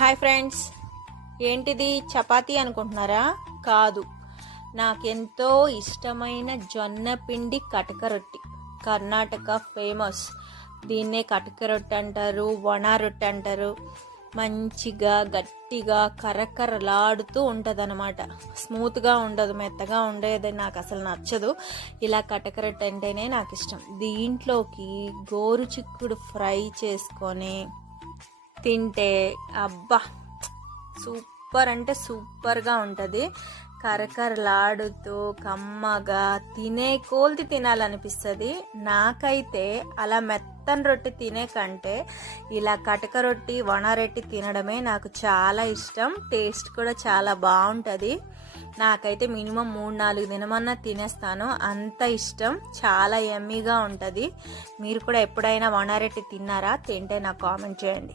Hi friends. ఏంటిది? చపాతీ అనుకుంటున్నారా? కాదు. నాకెంతో ఇష్టమైన జొన్న పిండి కటక రొట్టి. కర్ణాటక ఫేమస్. దీన్నే కటక రొట్టె అంటారు వన రొట్టె అంటారు. మంచిగా గట్టిగా కరకరలాడుతూ ఉంటుంది అనమాట స్మూత్గా ఉండదు మెత్తగా ఉండేది నాకు అసలు నచ్చదు. ఇలా కటకరొట్టె అంటేనే నాకు ఇష్టం దీంట్లోకి గోరు చిక్కుడు ఫ్రై చేసుకొని తింటే అబ్బా సూపర్ అంటే సూపర్గా ఉంటుంది. కరకరలాడుతూ కమ్మగా తినే కోల్తి తినాలనిపిస్తుంది. నాకైతే అలా మెత్తని రొట్టె తినే కంటే ఇలా కటక రొట్టి వనరొట్టి తినడమే నాకు చాలా ఇష్టం. టేస్ట్ కూడా చాలా బాగుంటుంది. నాకైతే మినిమం మూడు నాలుగు దినమన్నా తినేస్తాను. అంత ఇష్టం. చాలా ఎమ్మీగా ఉంటుంది. మీరు కూడా ఎప్పుడైనా వనరెట్టి తిన్నారా? తింటే నాకు కామెంట్ చేయండి.